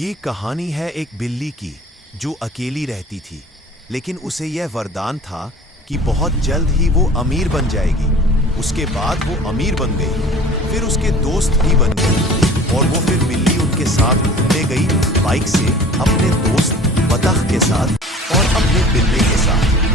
ये कहानी है एक बिल्ली की जो अकेली रहती थी, लेकिन उसे यह वरदान था कि बहुत जल्द ही वो अमीर बन जाएगी। उसके बाद वो अमीर बन गई, फिर उसके दोस्त भी बन गए और वो फिर बिल्ली उनके साथ घूमने गई बाइक से, अपने दोस्त बतख के साथ और अपने बिल्ली के साथ।